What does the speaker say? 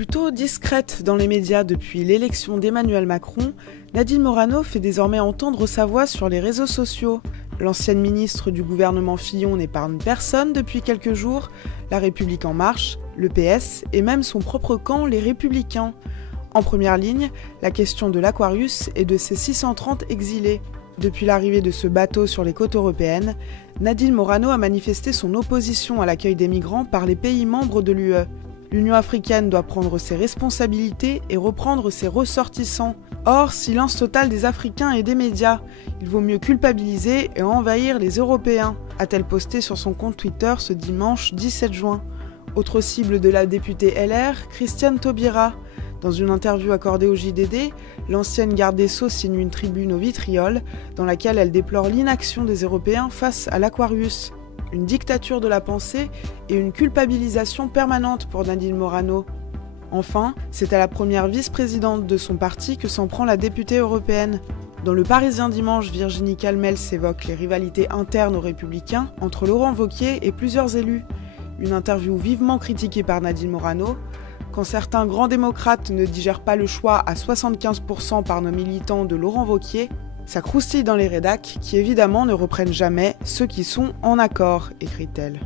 Plutôt discrète dans les médias depuis l'élection d'Emmanuel Macron, Nadine Morano fait désormais entendre sa voix sur les réseaux sociaux. L'ancienne ministre du gouvernement Fillon n'épargne personne depuis quelques jours, La République en marche, le PS et même son propre camp, les Républicains. En première ligne, la question de l'Aquarius et de ses 630 exilés. Depuis l'arrivée de ce bateau sur les côtes européennes, Nadine Morano a manifesté son opposition à l'accueil des migrants par les pays membres de l'UE. L'Union africaine doit prendre ses responsabilités et reprendre ses ressortissants. Or, silence total des Africains et des médias. Il vaut mieux culpabiliser et envahir les Européens, a-t-elle posté sur son compte Twitter ce dimanche 17 juin. Autre cible de la députée LR, Christiane Taubira. Dans une interview accordée au JDD, l'ancienne garde des Sceaux signe une tribune au vitriol dans laquelle elle déplore l'inaction des Européens face à l'Aquarius. Une dictature de la pensée et une culpabilisation permanente pour Nadine Morano. Enfin, c'est à la première vice-présidente de son parti que s'en prend la députée européenne. Dans Le Parisien dimanche, Virginie Calmels évoque les rivalités internes aux Républicains entre Laurent Wauquiez et plusieurs élus. Une interview vivement critiquée par Nadine Morano. Quand certains grands démocrates ne digèrent pas le choix à 75% par nos militants de Laurent Wauquiez, ça croustille dans les rédacs qui évidemment ne reprennent jamais ceux qui sont en accord, écrit-elle.